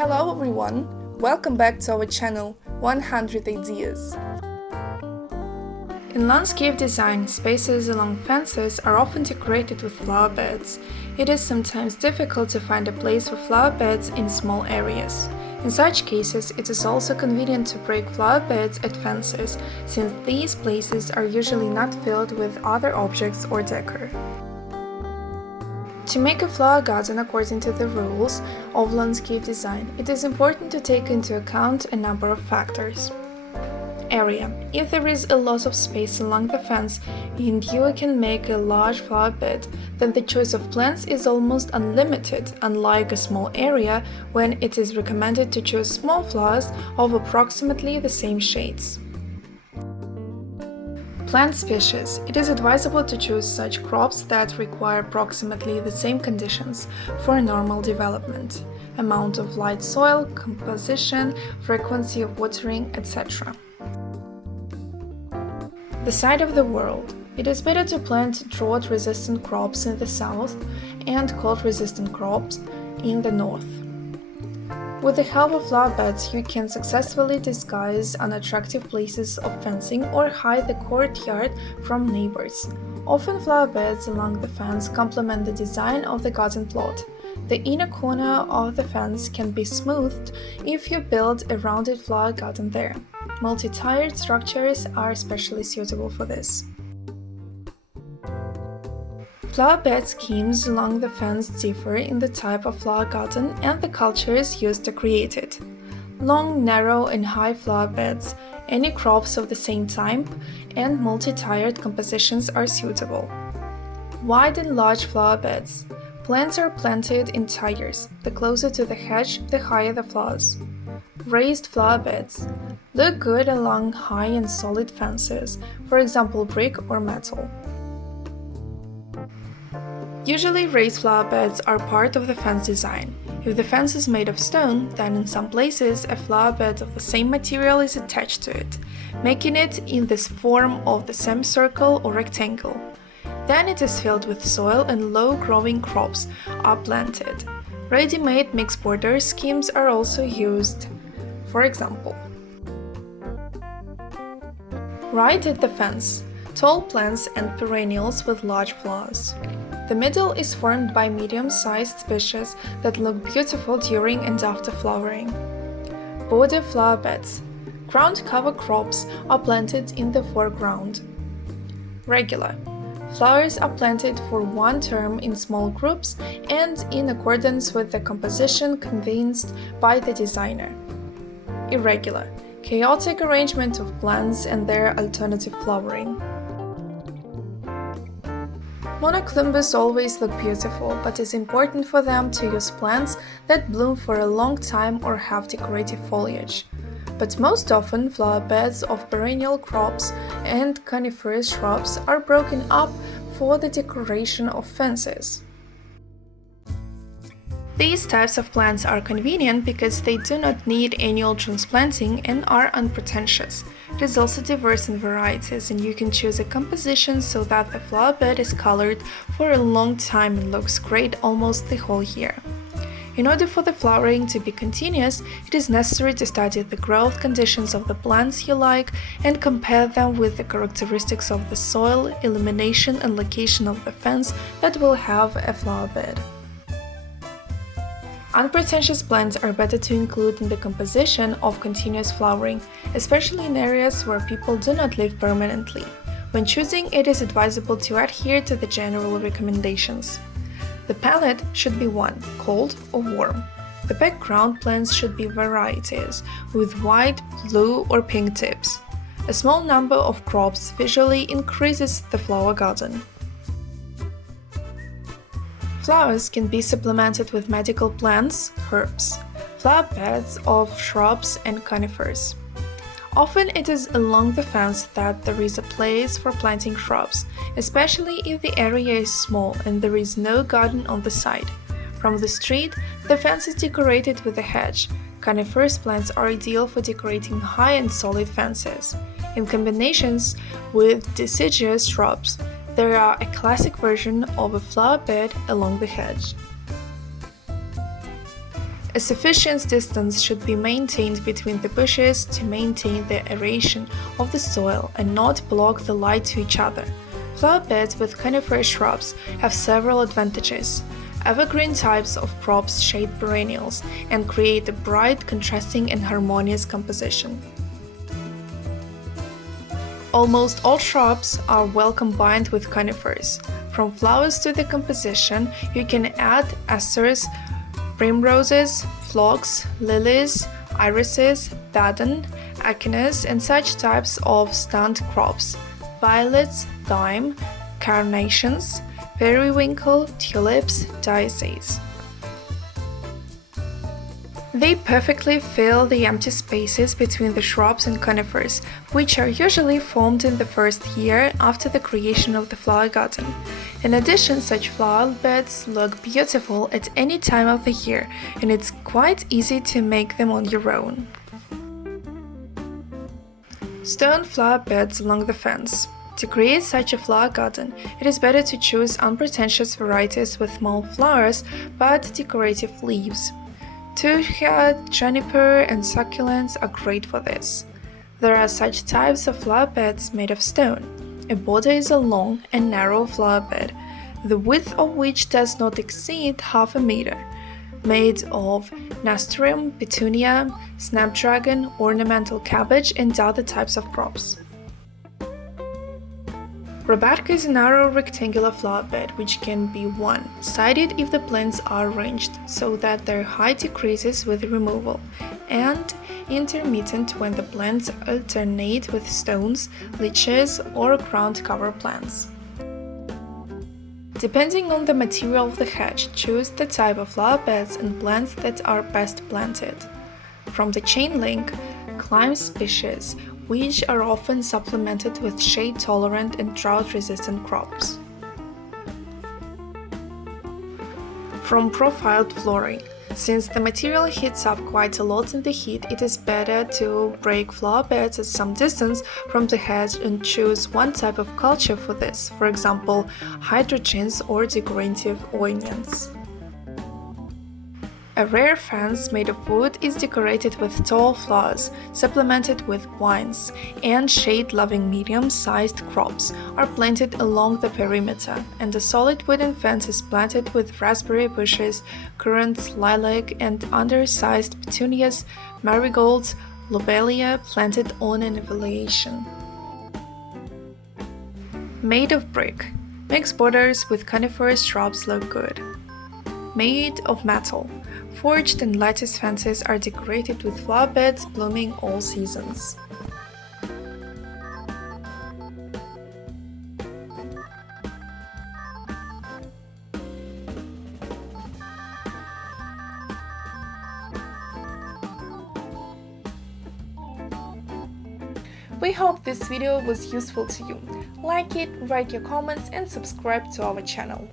Hello everyone! Welcome back to our channel 100 Ideas. In landscape design, spaces along fences are often decorated with flower beds. It is sometimes difficult to find a place for flower beds in small areas. In such cases, it is also convenient to break flower beds at fences, since these places are usually not filled with other objects or decor. To make a flower garden according to the rules of landscape design, it is important to take into account a number of factors. Area. If there is a lot of space along the fence and you can make a large flower bed, then the choice of plants is almost unlimited, unlike a small area when it is recommended to choose small flowers of approximately the same shades. Plant species. It is advisable to choose such crops that require approximately the same conditions for normal development: amount of light soil, composition, frequency of watering, etc. The side of the world. It is better to plant drought-resistant crops in the south and cold-resistant crops in the north. With the help of flower beds, you can successfully disguise unattractive places of fencing or hide the courtyard from neighbors. Often flower beds along the fence complement the design of the garden plot. The inner corner of the fence can be smoothed if you build a rounded flower garden there. Multi-tiered structures are especially suitable for this. Flower bed schemes along the fence differ in the type of flower garden and the cultures used to create it. Long, narrow and high flower beds, any crops of the same type, and multi-tiered compositions are suitable. Wide and large flower beds. Plants are planted in tiers. The closer to the hedge, the higher the flowers. Raised flower beds. Look good along high and solid fences, for example brick or metal. Usually raised flower beds are part of the fence design. If the fence is made of stone, then in some places a flower bed of the same material is attached to it, making it in this form of the semicircle or rectangle. Then it is filled with soil and low-growing crops are planted. Ready-made mixed border schemes are also used. For example, right at the fence, tall plants and perennials with large flowers. The middle is formed by medium-sized species that look beautiful during and after flowering. Border flower beds. Ground cover crops are planted in the foreground. Regular. Flowers are planted for one term in small groups and in accordance with the composition convinced by the designer. Irregular. Chaotic arrangement of plants and their alternative flowering. Monoclumbers always look beautiful, but it's important for them to use plants that bloom for a long time or have decorative foliage. But most often, flower beds of perennial crops and coniferous shrubs are broken up for the decoration of fences. These types of plants are convenient because they do not need annual transplanting and are unpretentious. It is also diverse in varieties, and you can choose a composition so that the flower bed is colored for a long time and looks great almost the whole year. In order for the flowering to be continuous, it is necessary to study the growth conditions of the plants you like and compare them with the characteristics of the soil, illumination and location of the fence that will have a flower bed. Unpretentious plants are better to include in the composition of continuous flowering, especially in areas where people do not live permanently. When choosing, it is advisable to adhere to the general recommendations. The palette should be one, cold or warm. The background plants should be varieties, with white, blue or pink tips. A small number of crops visually increases the flower garden. Flowers can be supplemented with medical plants, herbs, flower beds of shrubs and conifers. Often it is along the fence that there is a place for planting shrubs, especially if the area is small and there is no garden on the side. From the street, the fence is decorated with a hedge. Coniferous plants are ideal for decorating high and solid fences. In combinations with deciduous shrubs, there are a classic version of a flower bed along the hedge. A sufficient distance should be maintained between the bushes to maintain the aeration of the soil and not block the light to each other. Flower beds with coniferous shrubs have several advantages. Evergreen types of crops shade perennials and create a bright, contrasting and harmonious composition. Almost all shrubs are well combined with conifers. From flowers to the composition, you can add asters, primroses, phlox, lilies, irises, baden, echinus, and such types of stunt crops, violets, thyme, carnations, periwinkle, tulips, daisies. They perfectly fill the empty spaces between the shrubs and conifers, which are usually formed in the first year after the creation of the flower garden. In addition, such flower beds look beautiful at any time of the year, and it's quite easy to make them on your own. Stone flower beds along the fence. To create such a flower garden, it is better to choose unpretentious varieties with small flowers but decorative leaves. Two-head, juniper, and succulents are great for this. There are such types of flower beds made of stone. A border is a long and narrow flower bed, the width of which does not exceed half a meter, made of nasturtium, petunia, snapdragon, ornamental cabbage, and other types of crops. Robatka is a narrow rectangular flower bed which can be one-sided if the plants are arranged so that their height decreases with removal, and intermittent when the plants alternate with stones, liches, or ground cover plants. Depending on the material of the hedge, choose the type of flower beds and plants that are best planted. From the chain link, climb species, which are often supplemented with shade-tolerant and drought-resistant crops. From profiled flooring. Since the material heats up quite a lot in the heat, it is better to break flower beds at some distance from the hedge and choose one type of culture for this, for example, hydrogens or decorative onions. A rear fence made of wood is decorated with tall flowers, supplemented with vines, and shade-loving medium-sized crops are planted along the perimeter, and a solid wooden fence is planted with raspberry bushes, currants, lilac, and undersized petunias, marigolds, lobelia planted on an elevation. Made of brick. Mixed borders with coniferous shrubs look good. Made of metal. Forged and lattice fences are decorated with flower beds blooming all seasons. We hope this video was useful to you. Like it, write your comments and subscribe to our channel.